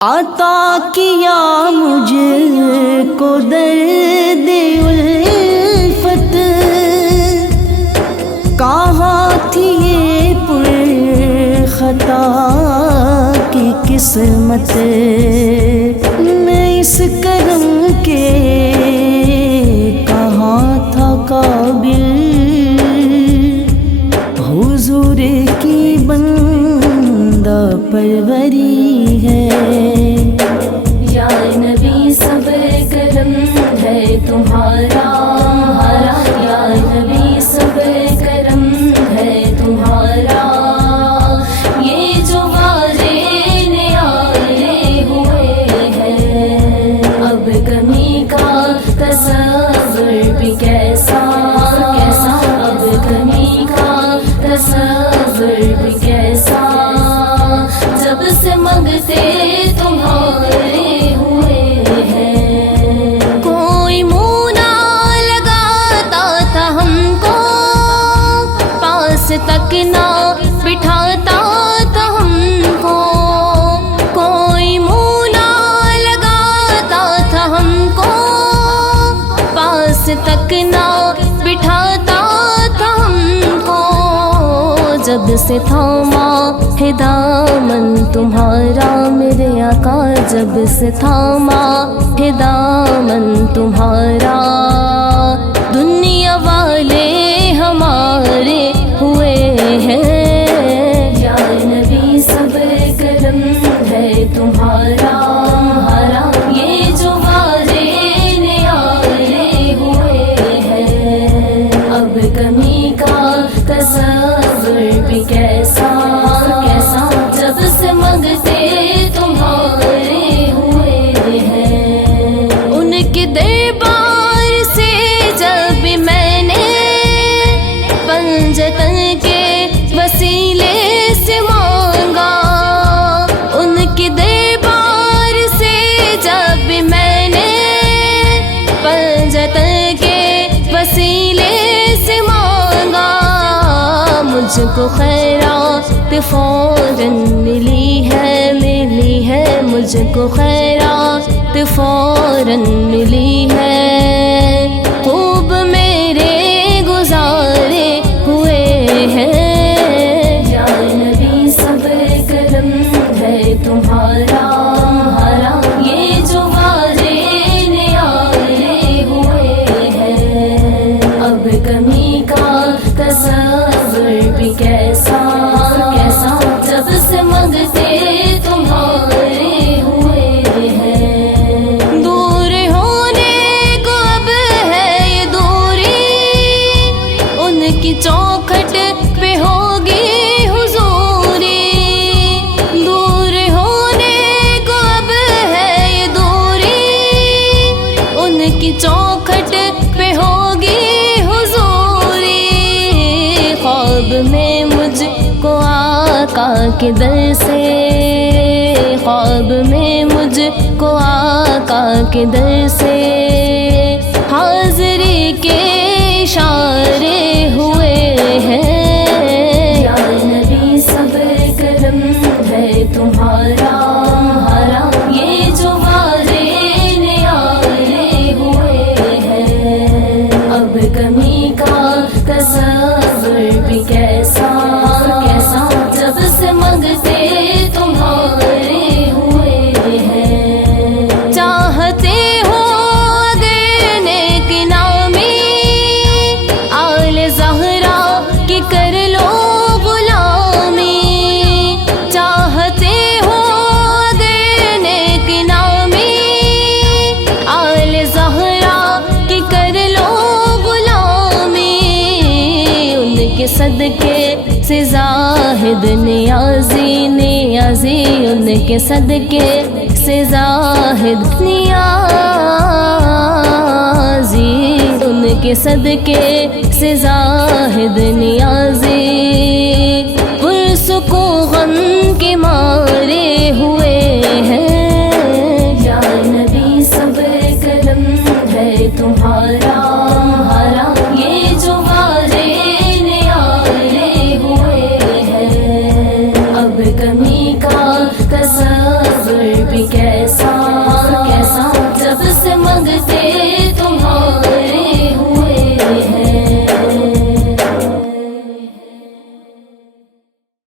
عطا کیا مجھ کو درد الفت، کہاں تھی یہ پر خطا کی قسمت، میں اس کرم کے کہاں تھا قابل، حضور کی بندہ پروری ہے۔ یا نبی صبر کرم ہے تمہارا، یا نبی صبر کرم ہے تمہارا، یہ جو والے نیارے ہوئے ہیں، اب کمی کا تصور بھی کیسا، اب کمی کا تصور بھی کیسا، جب سے منگتے تمہارے ہوئے ہیں، کوئی منہ نہ لگاتا تھا ہم کو، پاس تک نہ بٹھاتا تھا ہم کو، کوئی منہ نہ لگاتا تھا ہم کو، پاس تک نہ بٹھاتا تھا ہم کو، جب سے تھاما ہے دامن تمہارا میرے آقا، جب سے تھاما ہے دامن تمہارا، دنیا والے ہمارے ہوئے ہیں، یا نبی صبر کرم ہے تمہارا، یہ جو والے نیارے ہوئے ہیں، اب کمی کا تصور بھی کیسا، جب سے منگتے تمہارے ہوئے ہیں، ان کے دربار سے جب میں نے پنجتن کے وسیلے سے مانگا، ان کے دربار سے جب میں نے پنجتن کے وسیلے سے مانگا، مجھ کو خیرات فوراً ملی ہے، مجھ کو خیرات فوراً ملی ہے، خوب میرے گزارے ہوئے ہیں، یا نبی صبر کرم ہے تمہارا، یہ جو والے نیارے ہوئے ہیں، اب کمی کا تصور بھی کیسا، جب سے منگتے تمہارے ہوئے ہیں، دور ہونے کو اب ہے یہ دوری، ان کی چوکھٹ پہ ہوگی حضوری، دور ہونے کو اب ہے یہ دوری، ان کی چوکھٹ پہ ہوگی حضوری، خواب میں مجھ کو آقا کے در سے، خواب میں مجھ کو آقا کے در سے حاضری کے اشارے ہوئے ہیں، یا نبی صبر کرم ہے تمہارا، یہ جو والے نیارے ہوئے ہیں، اب کمی کا تصور بھی کیسا، جب سے منگتے تمہارے ہوئے ہیں، چاہتے ہو اگر نیک نامی، آل زہرا کی کر لو غلامی، چاہتے ہو اگر نیک نامی، آل زہرا کی کر لو غلامی، ان کے صدقے سے زاہد نیازی، ان کے صدقے سے زاہد نیازی، ان کے صدقے سے زاہد نیازی، پرسکو غم کے مارے ہوئے ہیں، یا نبی صبر کرم ہے تمہارا، یہ جو والے نیارے ہوئے ہیں، اب کمی